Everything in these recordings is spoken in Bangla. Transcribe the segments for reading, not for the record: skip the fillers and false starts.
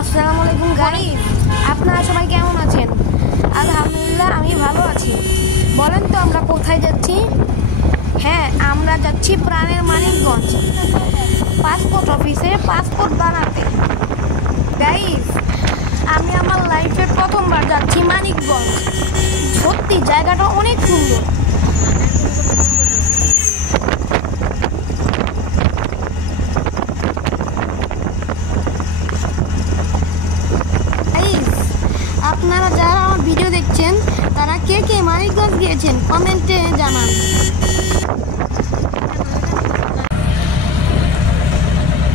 আসসালামু আলাইকুম গাইস, আপনারা সবাই কেমন আছেন? আলহামদুলিল্লাহ আমি ভালো আছি। বলেন তো আমরা কোথায় যাচ্ছি? হ্যাঁ, আমরা যাচ্ছি প্রাণের মানিকগঞ্জ পাসপোর্ট অফিসে পাসপোর্ট বানাতে। গাইস, আমি আমার লাইফে প্রথমবার যাচ্ছি মানিকগঞ্জ। সত্যি জায়গাটা অনেক সুন্দর। আপনারা যারা আমার ভিডিও দেখছেন তারা কে কে মানিকগঞ্জ গিয়েছেন কমেন্টে জানান।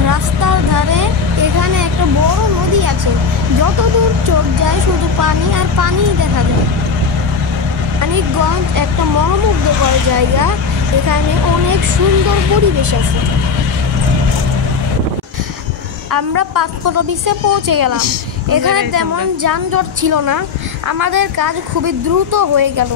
রাস্তার ধারে এখানে একটা বড় নদী আছে, যতদূর চোখ যায় শুধু পানি আর পানিই দেখা যায়। মানিকগঞ্জ একটা মনোমুগ্ধকর জায়গা, এখানে অনেক সুন্দর পরিবেশ আছে। আমরা পাসপোর্ট অফিসে পৌঁছে গেলাম। এখানে তেমন যানজট ছিল না, আমাদের কাজ খুবই দ্রুত হয়ে গেল।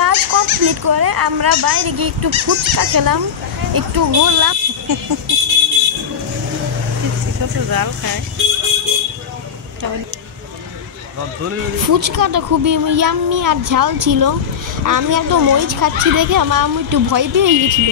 কাজ কমপ্লিট করে আমরা বাইরে গিয়ে একটু ফুচকা খেলাম, একটু ঘুরলাম। ফুচকাটা খুবই ইয়াম্মি আর ঝাল ছিল। আমি একদম মরিচ খাচ্ছি দেখে আমার আম্মু একটু ভয় পেয়ে গিয়েছিল।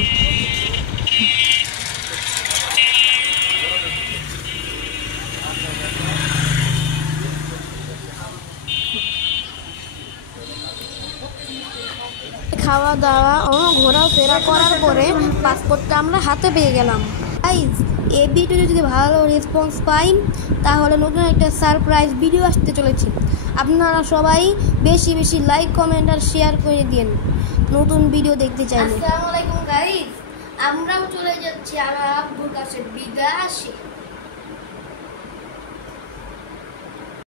খাওয়া দাওয়া ও ঘোরাফেরা করার পরে পাসপোর্টটা আমরা হাতে পেয়ে গেলাম। গাইস, এই ভিডিওতে যদি ভালো রেসপন্স পাই তাহলে নতুন একটা সারপ্রাইজ ভিডিও আসতে চলেছে। আপনারা সবাই বেশি বেশি লাইক, কমেন্ট আর শেয়ার করে দিন নতুন ভিডিও দেখতে চাইলে। আসসালামু আলাইকুম গাইস, আমরাও চলে যাচ্ছি আমার আব্বুর কাছে বিদায় আসি।